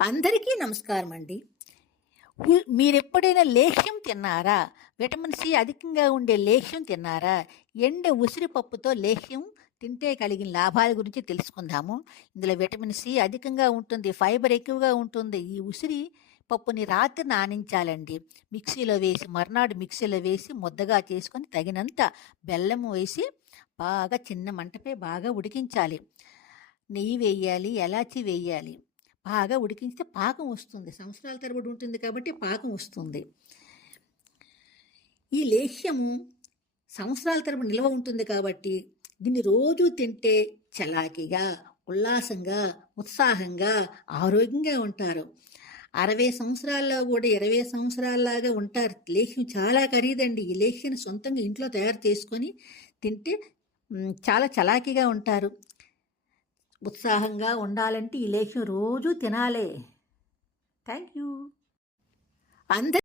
అందరికీ నమస్కారం అండి మీరెప్పుడైనా లేహ్యం తిన్నారా? విటమిన్ సి అధికంగా ఉండే లేహ్యం తిన్నారా? ఎండ ఉసిరిపప్పుతో లేహ్యం తింటే కలిగిన లాభాల గురించి తెలుసుకుందాము. ఇందులో విటమిన్ సి అధికంగా ఉంటుంది ఫైబర్ ఎక్కువగా ఉంటుంది. ఈ ఉసిరి పప్పుని రాత్రి నానించాలండి. మిక్సీలో వేసి మర్నాడు మిక్సీలో వేసి ముద్దగా చేసుకొని తగినంత బెల్లం వేసి బాగా చిన్న మంటపై బాగా ఉడికించాలి. నెయ్యి వేయాలి ఎలాచి వేయాలి. బాగా ఉడికించితే పాకం వస్తుంది. సంవత్సరాల తరబడి ఉంటుంది కాబట్టి పాకం వస్తుంది. ఈ లేహ్యము సంవత్సరాల తరబడి నిల్వ ఉంటుంది కాబట్టి దీన్ని రోజు తింటే చలాకీగా ఉల్లాసంగా ఉత్సాహంగా ఆరోగ్యంగా ఉంటారు. అరవై సంవత్సరాల్లో కూడా ఇరవై సంవత్సరాల్లాగా ఉంటారు. లేహ్యం చాలా ఖరీదండి. ఈ లేహ్యాన్ని సొంతంగా ఇంట్లో తయారు చేసుకొని తింటే చాలా చలాకీగా ఉంటారు. ఉత్సాహంగా ఉండాలంటే ఈ లేఖ్యం రోజూ తినాలే. థ్యాంక్ యూ అందరి